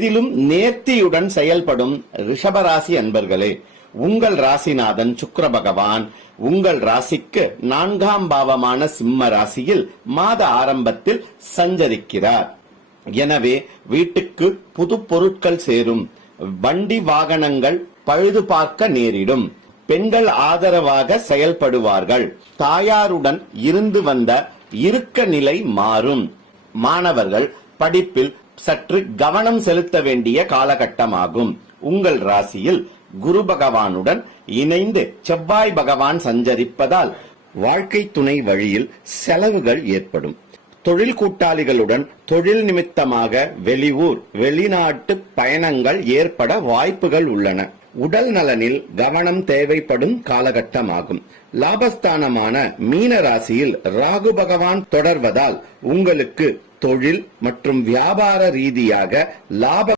இதிலும் நேர்த்தியுடன் செயல்படும் ரிஷபராசி அன்பர்களே, உங்கள் ராசிநாதன் சுக்கிர பகவான் உங்கள் ராசிக்கு 4ஆம் பாவமான சிம்ம ராசியில் மாத ஆரம்பத்தில் சஞ்சரிக்கிறார். எனவே வீட்டுக்கு புது பொருட்கள் சேரும், வண்டி வாகனங்கள் பழுது பார்க்க நேரிடும், பெண்கள் ஆதரவாக செயல்படுவார்கள், தாயாருடன் இருந்து வந்த இறுக்க நிலை மாறும், மாணவர்கள் படிப்பில் சற்று கவனம் செலுத்த வேண்டிய காலகட்டமாகும். உங்கள் ராசியில் குரு பகவானுடன் இணைந்து செவ்வாய் பகவான் சஞ்சரிப்பதால் வாழ்க்கை துணை வழியில் செலவுகள் ஏற்படும். தொழில் கூட்டாளிகளுடன் தொழில் நிமித்தமாக வெளியூர் வெளிநாட்டு பயணங்கள் ஏற்பட வாய்ப்புகள் உள்ளன. உடல் நலனில் கவனம் தேவைப்படும் காலகட்டமாகும். லாபஸ்தானமான மீன ராசியில் ராகு பகவான் தொடர்வதால் உங்களுக்கு தொழில் மற்றும் வியாபார ரீதியாக லாப